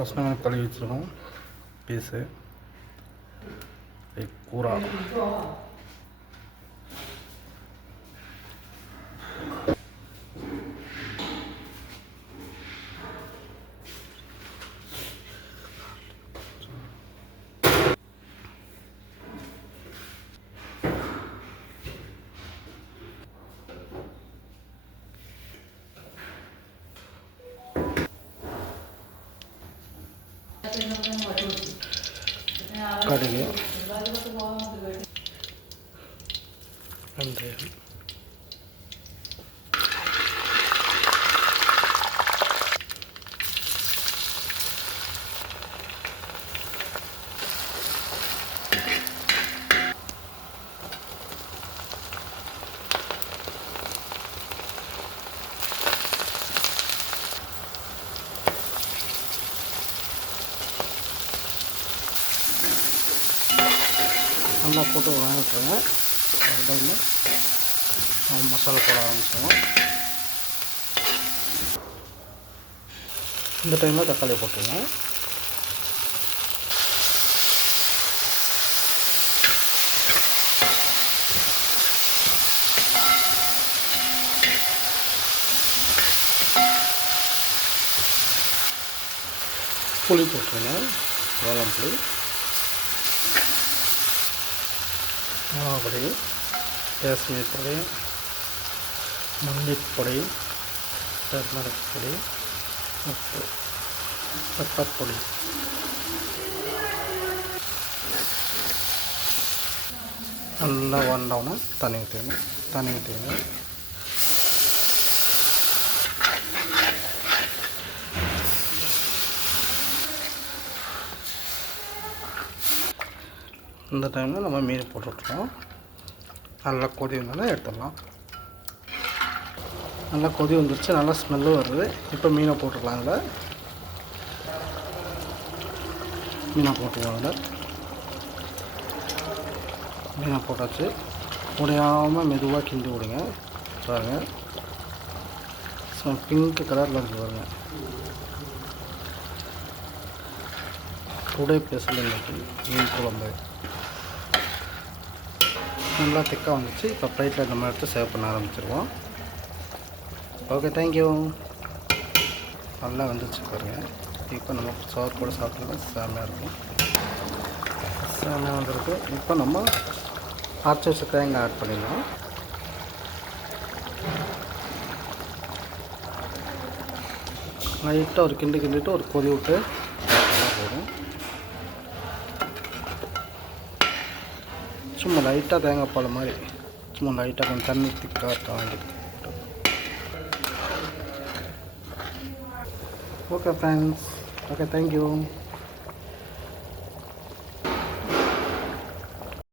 First நாங்கள் கழுவி வச்சுருக்கோம் பீஸு கூரா கடுகு வெந்தயம் நல்லா போட்டு வாங்கிட்டுருங்க. அதுலேருந்து மசாலா போட ஆரம்பிச்சிடுவோம். இந்த டைமில் தக்காளி போட்டுருங்க. புளி போட்டுருங்க. வெல்லம் புளி, மிளகாப்பொடி, காஷ்மீர் பொடி, மல்லிப்பொடி, டர்மரிக் பொடி, உப்பு, பெப்பர் பொடி. நல்லா வந்தோடனே தண்ணி ஊற்றிடுங்க. இந்த டைமில் நம்ம மீன் போட்டுவிட்ருவோம். நல்லா கொதி வந்தாலும் எடுத்துடலாம். நல்லா கொதி வந்துடுச்சு, நல்லா ஸ்மெல்லும் வருது. இப்போ மீனை போட்டுக்கலாம். அதில் மீனை போட்டாச்சு. உடையாமல் மெதுவாக கிண்டி விடுங்க. பாருங்கள், பிங்க் கலரில் இருக்கு பாருங்க. டுடே ஸ்பெஷல் இன்னைக்கு மீன் குழம்பு நல்லா திக்காக வந்துச்சு. இப்போ ப்ளேட்டில் நம்ம எடுத்து சேவ் பண்ண ஆரம்பிச்சிருவோம். Okay, thank you. நல்லா வந்துச்சு பாருங்கள். இப்போ நம்ம சோறு கூட சாப்பிட்டோம்னா செம்மையாக இருக்கும். செம்மையாக வந்துருக்கு. இப்போ நம்ம அரைச்சி வச்ச தேங்காய் ஆட் பண்ணிடலாம். லைட்டாக ஒரு கிண்டிட்டு ஒரு கொதி விட்டு போதும். சும்மா லைட்டாக தேங்காய் பால் மாதிரி சும்மா லைட்டாக கொஞ்சம் தண்ணி திக்காக இருக்க வேண்டியது. Okay friends, okay, thank you.